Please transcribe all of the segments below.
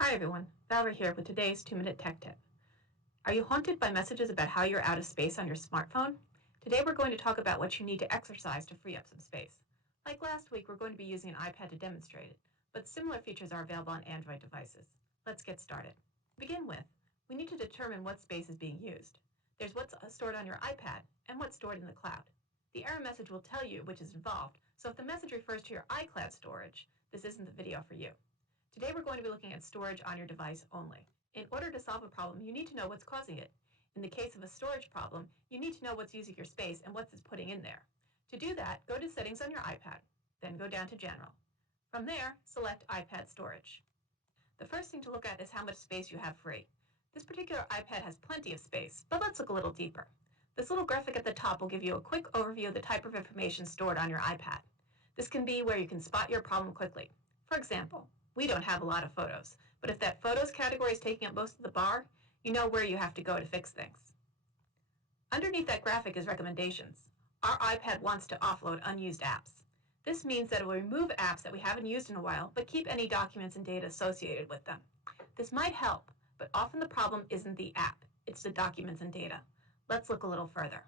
Hi everyone, Valerie here with today's 2-minute tech tip. Are you haunted by messages about how you're out of space on your smartphone? Today we're going to talk about what you need to exercise to free up some space. Like last week, we're going to be using an iPad to demonstrate it, but similar features are available on Android devices. Let's get started. To begin with, we need to determine what space is being used. There's what's stored on your iPad and what's stored in the cloud. The error message will tell you which is involved, so if the message refers to your iCloud storage, this isn't the video for you. Today we're going to be looking at storage on your device only. In order to solve a problem, you need to know what's causing it. In the case of a storage problem, you need to know what's using your space and what's it's putting in there. To do that, go to Settings on your iPad, then go down to General. From there, select iPad Storage. The first thing to look at is how much space you have free. This particular iPad has plenty of space, but let's look a little deeper. This little graphic at the top will give you a quick overview of the type of information stored on your iPad. This can be where you can spot your problem quickly. For example, we don't have a lot of photos, but if that photos category is taking up most of the bar, you know where you have to go to fix things. Underneath that graphic is recommendations. Our iPad wants to offload unused apps. This means that it will remove apps that we haven't used in a while, but keep any documents and data associated with them. This might help, but often the problem isn't the app, it's the documents and data. Let's look a little further.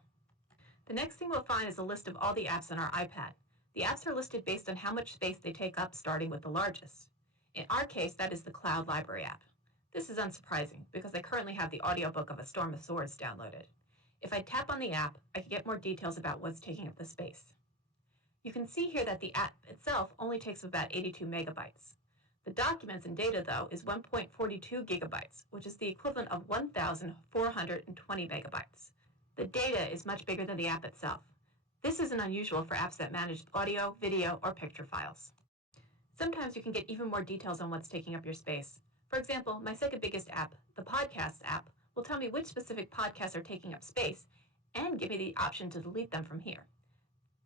The next thing we'll find is a list of all the apps on our iPad. The apps are listed based on how much space they take up, starting with the largest. In our case, that is the Cloud Library app. This is unsurprising because I currently have the audiobook of A Storm of Swords downloaded. If I tap on the app, I can get more details about what's taking up the space. You can see here that the app itself only takes about 82 megabytes. The documents and data, though, is 1.42 gigabytes, which is the equivalent of 1,420 megabytes. The data is much bigger than the app itself. This isn't unusual for apps that manage audio, video, or picture files. Sometimes you can get even more details on what's taking up your space. For example, my second biggest app, the Podcasts app, will tell me which specific podcasts are taking up space and give me the option to delete them from here.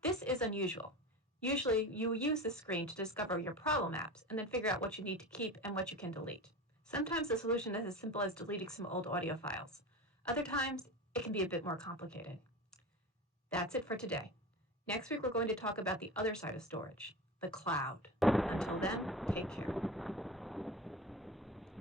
This is unusual. Usually, you will use this screen to discover your problem apps and then figure out what you need to keep and what you can delete. Sometimes the solution is as simple as deleting some old audio files. Other times, it can be a bit more complicated. That's it for today. Next week, we're going to talk about the other side of storage, the cloud. Until then, take care.